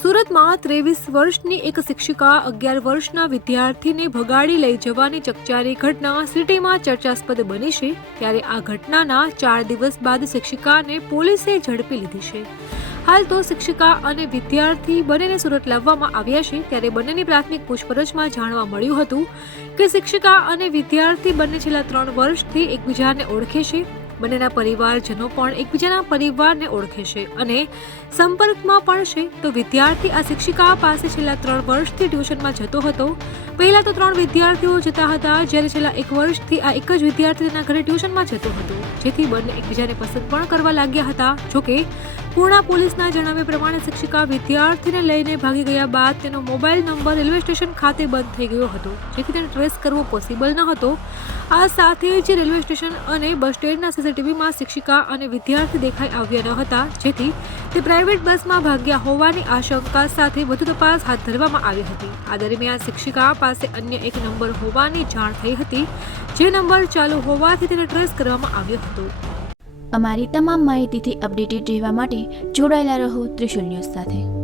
સુરતમાં 23 વર્ષની એક શિક્ષિકા 11 વર્ષના વિદ્યાર્થીને ભગાડી લઈ જવાની ચકચારી ઘટના સિટીમાં ચર્ચાસ્પદ બની છે। ત્યારે આ ઘટનાના 4 દિવસ બાદ શિક્ષિકાને પોલીસે ઝડપી લીધી છે। હાલ તો શિક્ષિકા અને વિદ્યાર્થી બંનેને સુરત લાવવામાં આવ્યા છે। ત્યારે બંનેની પ્રાથમિક પૂછપરછમાં જાણવા મળ્યું હતું કે શિક્ષિકા અને વિદ્યાર્થી બંને છેલ્લા 3 વર્ષથી એકબીજાને ઓળખે છે। બંનેના પરિવારજનો પણ એકબીજાના પરિવારને ઓળખે છે અને સંપર્કમાં પણ છે। તો વિદ્યાર્થી આ શિક્ષિકા પાસે છેલ્લા 3 વર્ષથી ટ્યુશનમાં જતો હતો। પહેલા તો 3 વિદ્યાર્થીઓ જતા હતા, જ્યારે છેલ્લા 1 વર્ષથી આ એક જ વિદ્યાર્થી તેના ઘરે ટ્યુશનમાં જતો હતો, જેથી બંને એકબીજાને પસંદ પણ કરવા લાગ્યા હતા। જોકે પૂર્ણા પોલીસના જણાવ્યા પ્રમાણે શિક્ષિકા વિદ્યાર્થીને લઈને ભાગી ગયા બાદ તેનો મોબાઈલ નંબર રેલવે સ્ટેશન ખાતે બંધ થઈ ગયો હતો, જેથી તેને ટ્રેસ કરવો પોસિબલ ન હતો। આ સાથે જ રેલવે સ્ટેશન અને બસ સ્ટેન્ડના સીસીટીવીમાં શિક્ષિકા અને વિદ્યાર્થી દેખાઈ આવ્યા ન હતા, જેથી તે પ્રાઇવેટ બસમાં ભાગ્યા હોવાની આશંકા સાથે વધુ તપાસ હાથ ધરવામાં આવી હતી। આ દરમિયાન શિક્ષિકા પાસે અન્ય એક નંબર હોવાની જાણ થઈ હતી, જે નંબર ચાલુ હોવાથી તેને ટ્રેસ કરવામાં આવ્યો હતો। અમારી તમામ માહિતીથી અપડેટેડ રહેવા માટે જોડાયેલા રહો ત્રિશુલ ન્યૂઝ સાથે।